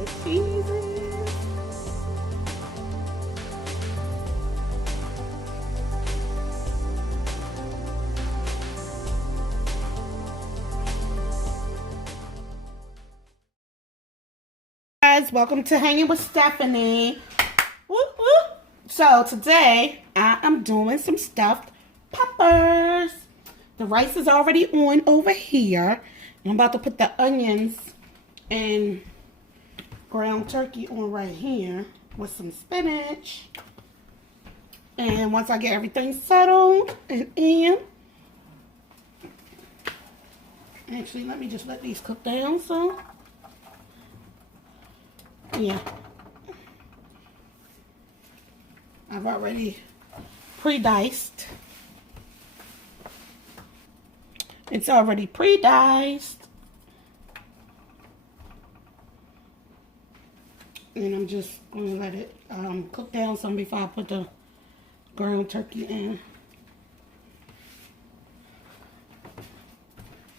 the cheese is. Guys, welcome to Hanging with Stephanie. Whoop, whoop. So today I am doing some stuffed peppers. The rice is already on over here. I'm about to put the onions and ground turkey on right here with some spinach. And once I get everything settled and in, actually let me just let these cook down some. Yeah, I've already pre-diced. It's already pre-diced. And I'm just going to let it cook down some before I put the ground turkey in.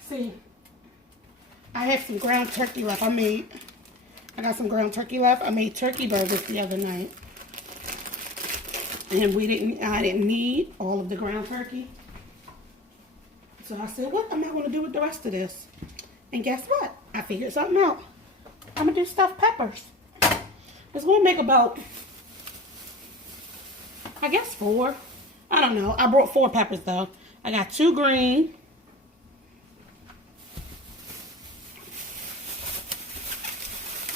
See, I have some ground turkey left. I got some ground turkey left. I made turkey burgers the other night. And I didn't need all of the ground turkey. So I said, what am I going to do with the rest of this? And guess what? I figured something out. I'm going to do stuffed peppers. It's going to make about, I guess 4. I don't know. I brought 4 peppers though. I got 2 green.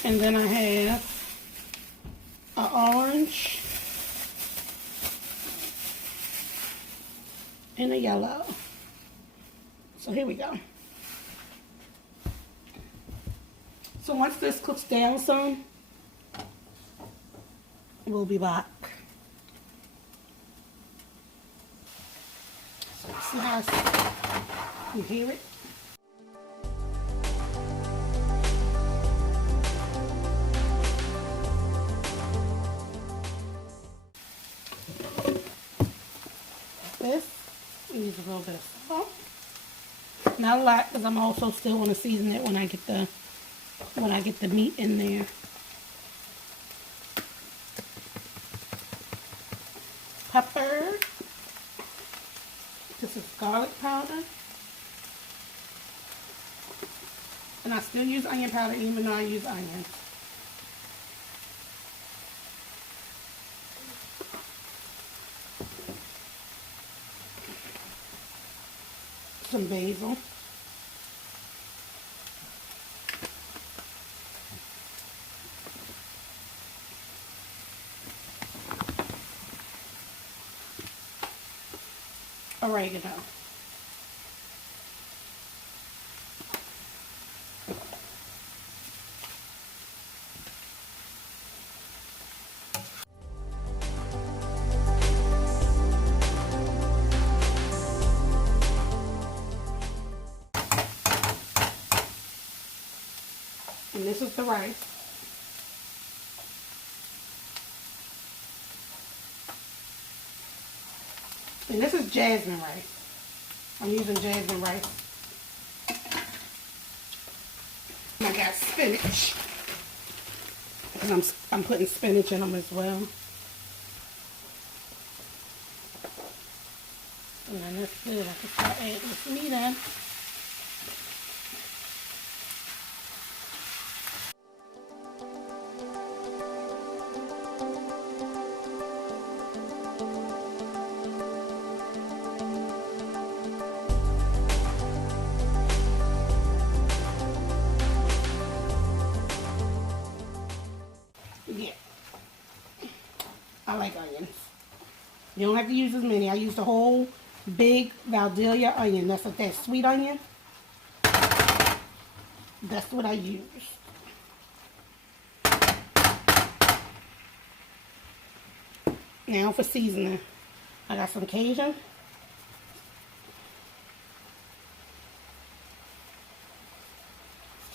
And then I have an orange and a yellow. So here we go. So once this cooks down some, we'll be back. So see how you hear it? This use a little bit of salt. Not a lot, because I'm also still going to season it when I get the meat in there. Pepper. This is garlic powder. And I still use onion powder even though I use onions. Some basil. Oregano. And this is the rice. And this is jasmine rice. I'm using jasmine rice. And I got spinach. And I'm putting spinach in them as well. And then that's good. I can start adding this meat in. Yeah, I like onions. You don't have to use as many. I used a whole big Valdelia onion. That's that sweet onion. That's what I use. Now for seasoning. I got some Cajun.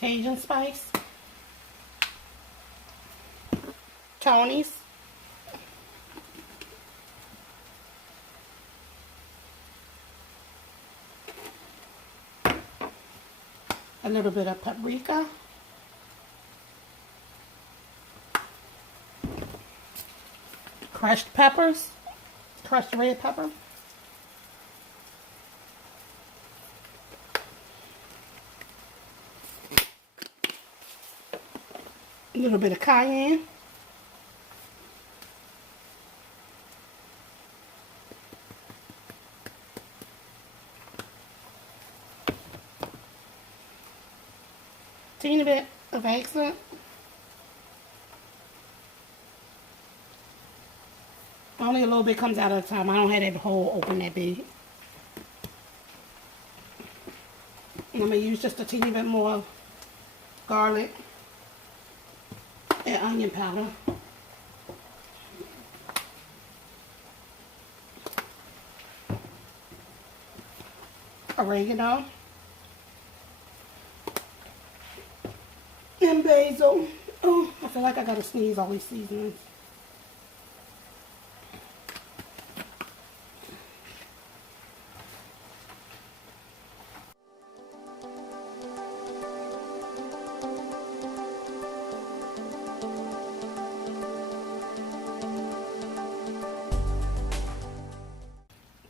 Cajun spice. Tony's. A little bit of paprika. crushed peppers, crushed red pepper. A little bit of cayenne. Teeny bit of accent. Only a little bit comes out at a time. I don't have that hole open that big. And I'm going to use just a teeny bit more garlic and onion powder. Oregano. And basil. Oh, I feel like I gotta sneeze all these seasonings.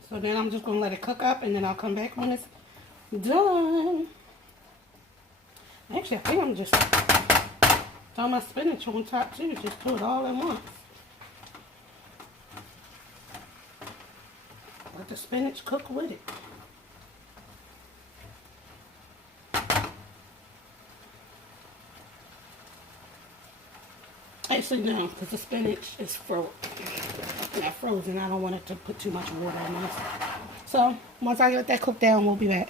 So then I'm just gonna let it cook up and then I'll come back when it's done. Actually, I think I'm just throw my spinach on top too. Just put it all in once. Let the spinach cook with it. Actually, no, because the spinach is not frozen. I don't want it to put too much water in this. So, once I let that cook down, we'll be back.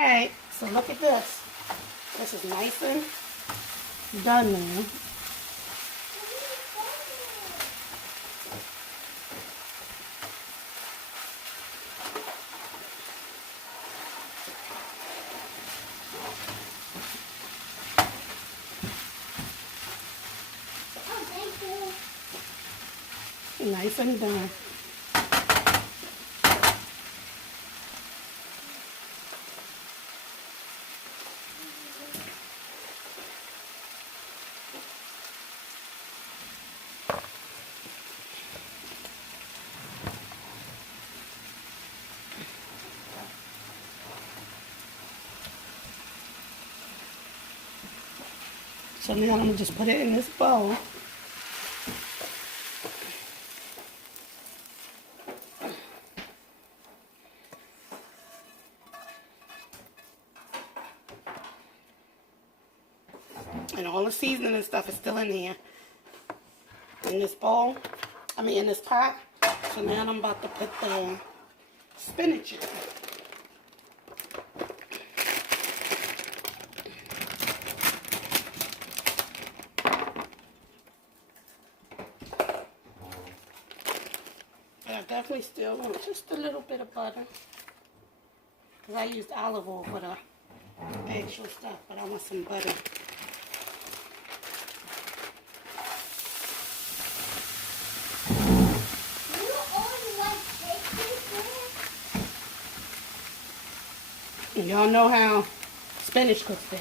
Alright, so look at this. This is nice and done now. Nice and done. So now I'm going to just put it in this bowl. And all the seasoning and stuff is still in there. In this bowl. In this pot. So now I'm about to put the spinach in. But I definitely still want just a little bit of butter. Because I used olive oil for the actual stuff, but I want some butter. And y'all know how spinach cooks down.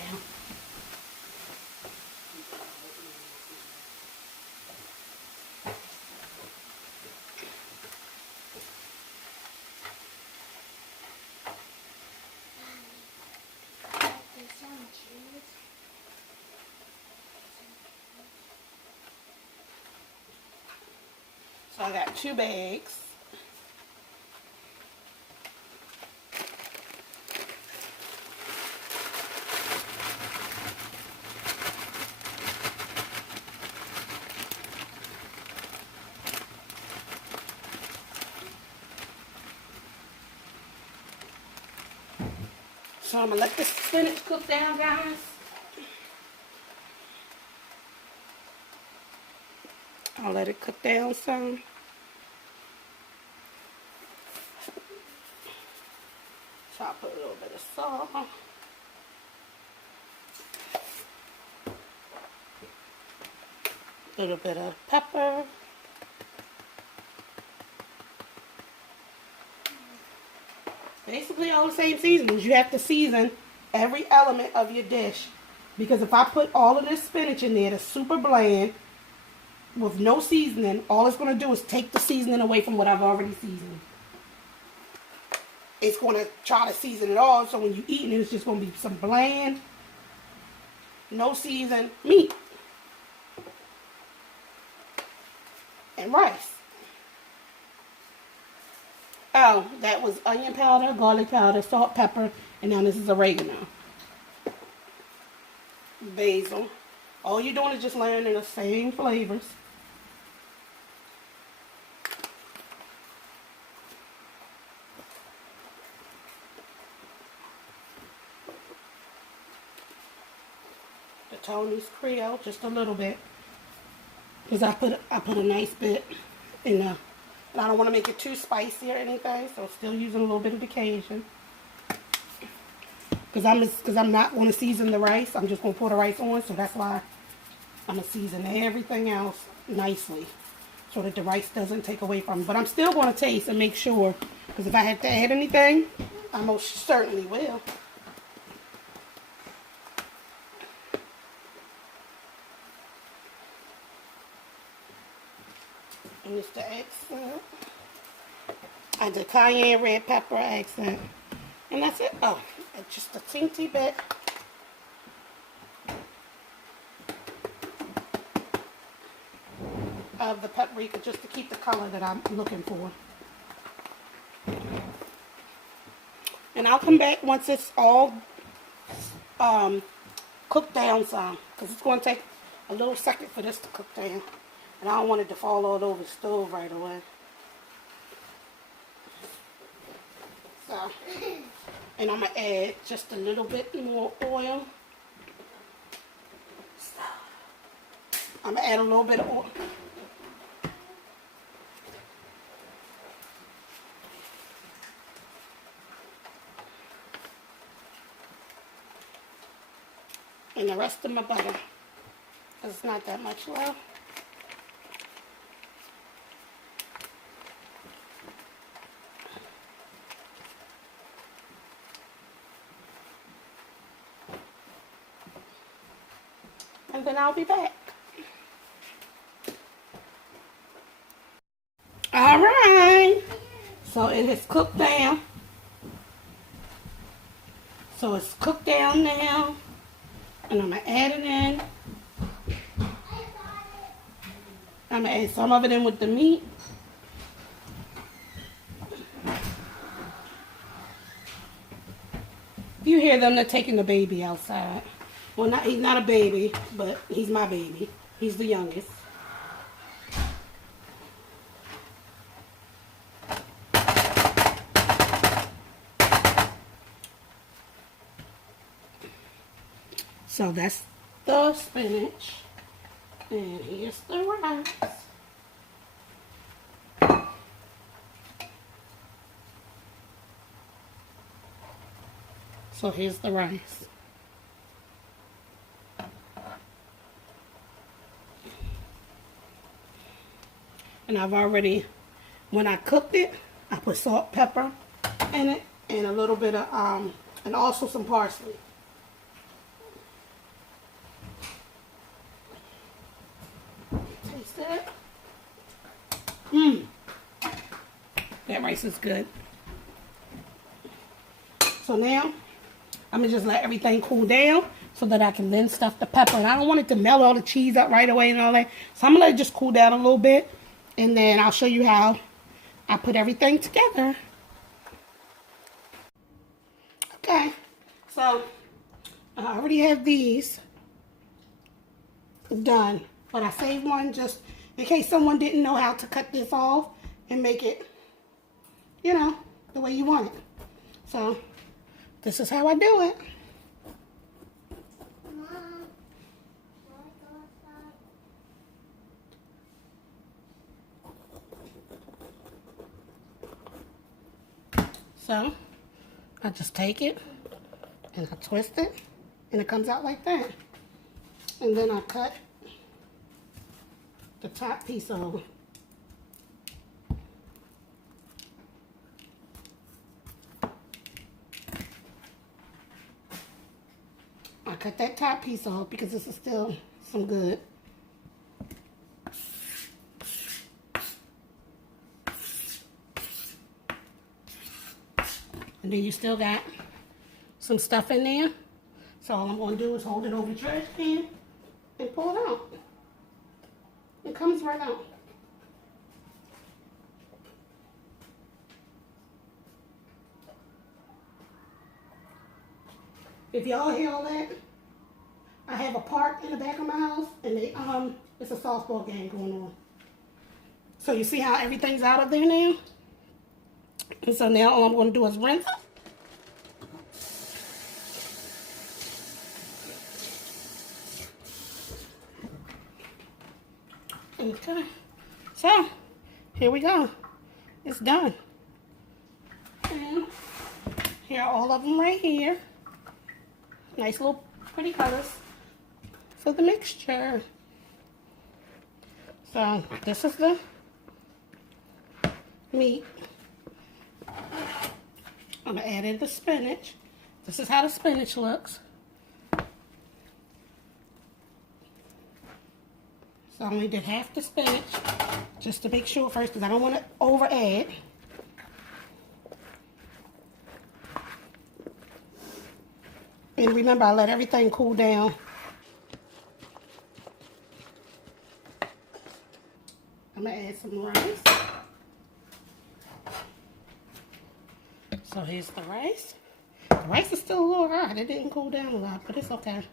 So I got 2 bags. So I'm going to let this spinach cook down, guys. I'll let it cook down some. So I'll put a little bit of salt. A little bit of pepper. Basically all the same seasonings. You have to season every element of your dish. Because if I put all of this spinach in there that's super bland, with no seasoning, all it's going to do is take the seasoning away from what I've already seasoned. It's going to try to season it all, so when you eat it, it's just going to be some bland, no seasoned meat and rice. Oh, that was onion powder, garlic powder, salt, pepper, and now this is oregano. Basil. All you're doing is just layering the same flavors. The Tony's Creole, just a little bit, because I put a nice bit in the. And I don't want to make it too spicy or anything, so still using a little bit of the Cajun. Because I'm not going to season the rice. I'm just going to pour the rice on, so that's why I'm going to season everything else nicely so that the rice doesn't take away from it. But I'm still going to taste and make sure, because if I have to add anything, I most certainly will. And it's the accent. I did cayenne red pepper accent. And that's it. Oh, just a teensy bit. Of the paprika, just to keep the color that I'm looking for. And I'll come back once it's all cooked down some. Because it's going to take a little second for this to cook down. And I don't want it to fall all over the stove right away. So, and I'm going to add just a little bit more oil. I'm going to add a little bit of oil. And the rest of my butter. Because it's not that much left. And then I'll be back. Alright. So it has cooked down. So it's cooked down now. And I'm going to add it in. I'm going to add some of it in with the meat. If you hear them, they're taking the baby outside. Well, he's not a baby, but he's my baby. He's the youngest. So that's the spinach. And here's the rice. So here's the rice. And I've already, when I cooked it, I put salt, pepper in it, and a little bit of, and also some parsley. Taste it. That rice is good. So now, I'm going to just let everything cool down so that I can then stuff the pepper. And I don't want it to melt all the cheese up right away and all that. So I'm going to let it just cool down a little bit. And then I'll show you how I put everything together. Okay. So I already have these done. But I saved one just in case someone didn't know how to cut this off and make it, you know, the way you want it. So this is how I do it. So I just take it and I twist it and it comes out like that. And then I cut the top piece over. I cut that top piece off because this is still some good. then you still got some stuff in there. So all I'm going to do is hold it over the trash can and pull it out. It comes right out. If y'all hear all that, I have a park in the back of my house, and it's a softball game going on. So you see how everything's out of there now? And so now all I'm going to do is rinse it. Okay, so here we go. It's done. And here are all of them right here. Nice little pretty colors for the mixture. So this is the meat. I'm gonna add in the spinach. This is how the spinach looks. So I only did half the spinach just to make sure first, because I don't want to over add. And remember, I let everything cool down. I'm going to add some rice. So here's the rice. The rice is still a little hot. It didn't cool down a lot, but it's okay.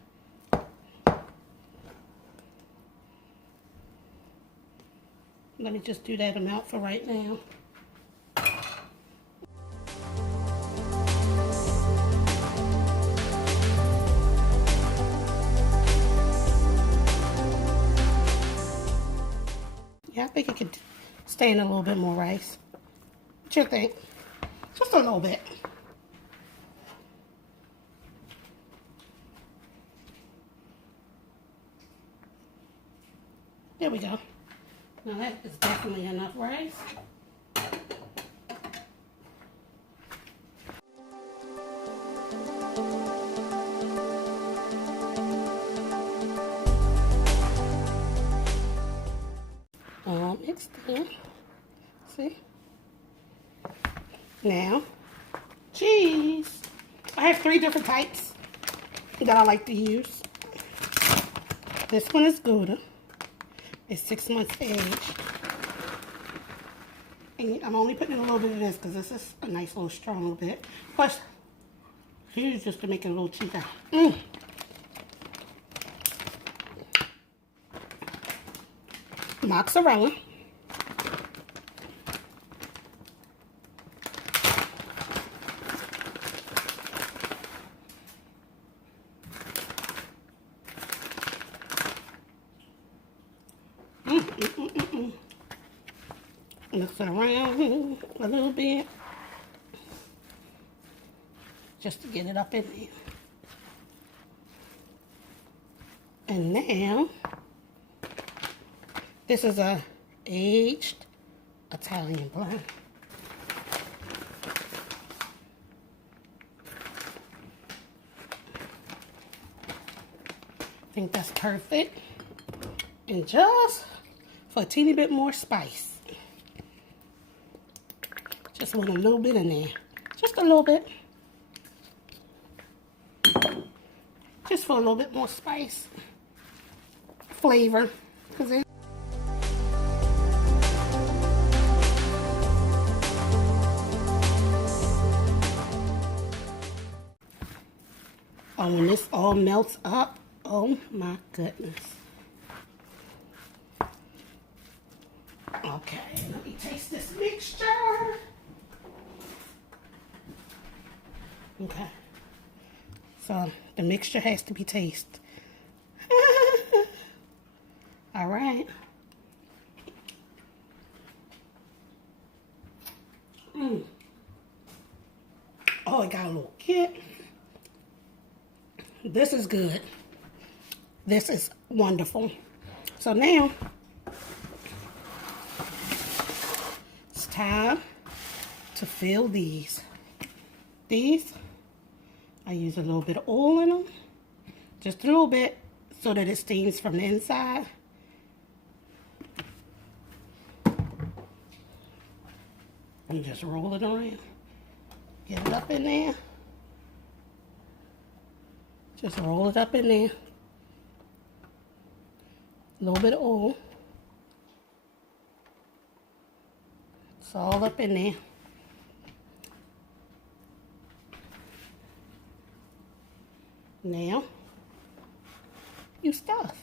Let me just do that amount for right now. Yeah, I think it could stay in a little bit more rice. What you think? Just a little bit. There we go. Now that is definitely enough rice. All mixed in. See? Now, cheese. I have 3 different types that I like to use. This one is Gouda. It's 6 months age. And I'm only putting in a little bit of this because this is a nice little strong bit. Plus, here's just to make it a little cheaper. Mozzarella. Mix it around a little bit just to get it up in there. And now this is a aged Italian blend. I think that's perfect. And just for a teeny bit more spice. Just want a little bit in there. Just a little bit. Just for a little bit more spice. Flavor. Oh, when this all melts up, oh my goodness. Okay, let me taste this mixture. Okay, so the mixture has to be tasted. All right. Oh, it got a little kick. This is good. This is wonderful. So now it's time to fill these. I use a little bit of oil in them, just a little bit, so that it steams from the inside. And just roll it around. Get it up in there. Just roll it up in there. A little bit of oil. It's all up in there. Now, you stuff.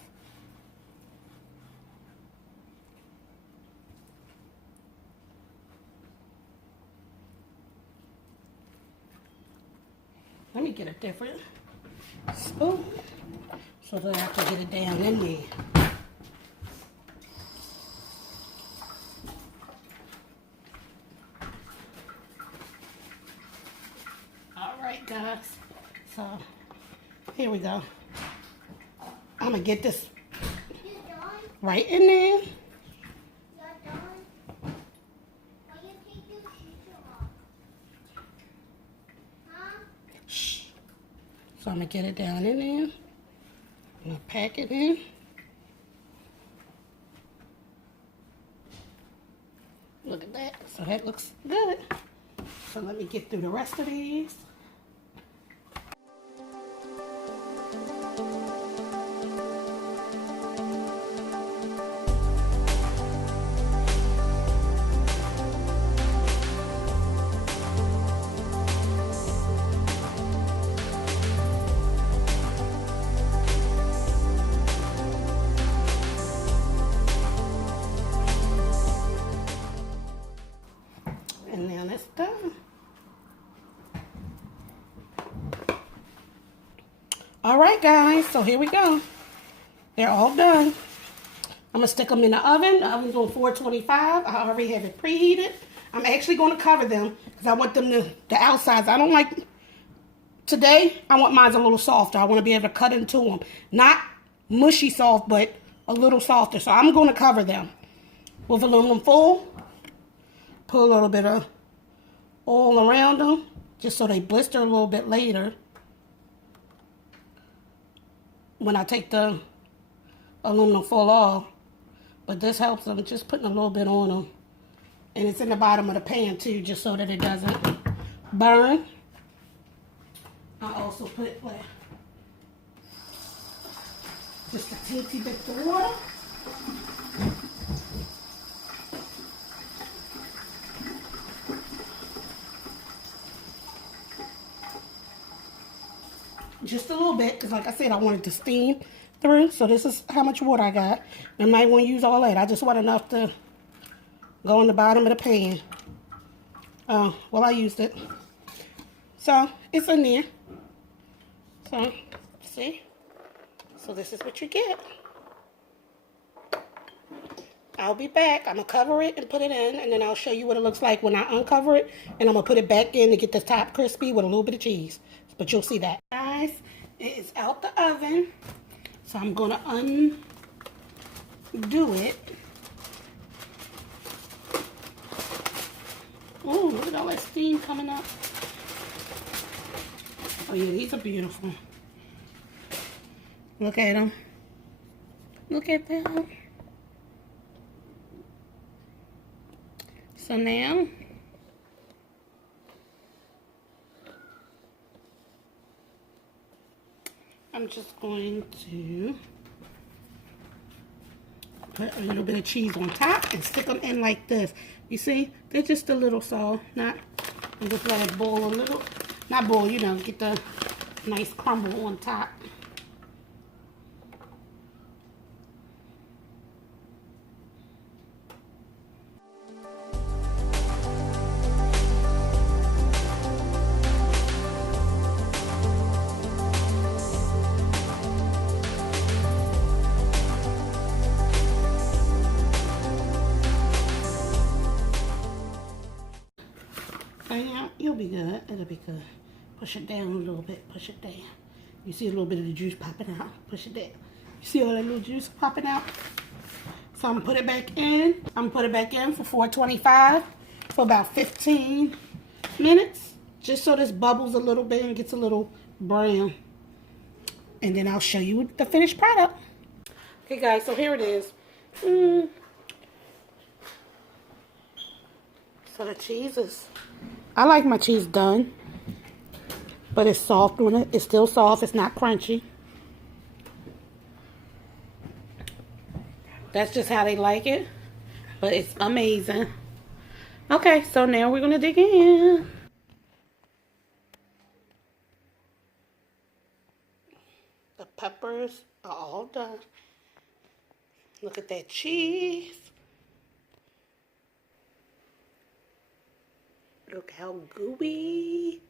Let me get a different spoon so that I can get it down in there. Alright guys, so here we go. I'm gonna get this right in there. So I'm going to get it down in there. I'm going to pack it in. Look at that. So that looks good. So let me get through the rest of these. And now that's done. Alright guys, so here we go. They're all done. I'm going to stick them in the oven. The oven's on 425. I already have it preheated. I'm actually going to cover them because I want them to, the outsides. I don't like, today I want mine a little softer. I want to be able to cut into them. Not mushy soft, but a little softer. So I'm going to cover them with aluminum foil. Put a little bit of oil around them just so they blister a little bit later when I take the aluminum foil off. But this helps them, just putting a little bit on them. And it's in the bottom of the pan too, just so that it doesn't burn. I also put like just a teensy bit of water. Just a little bit, because like I said, I wanted to steam through. So this is how much water I got. I might want to use all that. I just want enough to go in the bottom of the pan. Well, I used it. So it's in there. So, see? So this is what you get. I'll be back. I'm going to cover it and put it in, and then I'll show you what it looks like when I uncover it. And I'm going to put it back in to get the top crispy with a little bit of cheese. But you'll see that. Guys, it is out the oven. So I'm going to undo it. Oh, look at all that steam coming up. Oh yeah, these are beautiful. Look at them. Look at them. So now, I'm just going to put a little bit of cheese on top and stick them in like this. You see, they're just a little soft, not, and just let it boil a little, not boil, you know, get the nice crumble on top. Yeah, you'll be good. It'll be good. Push it down a little bit. Push it down. You see a little bit of the juice popping out. Push it down. You see all that little juice popping out? So I'm going to put it back in. I'm going to put it back in for 425 for about 15 minutes. Just so this bubbles a little bit and gets a little brown. And then I'll show you the finished product. Okay guys, so here it is. So the cheese is, I like my cheese done. But it's soft on it. It's still soft. It's not crunchy. That's just how they like it. But it's amazing. Okay, so now we're going to dig in. The peppers are all done. Look at that cheese. Look how gooey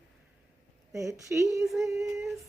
that cheese is.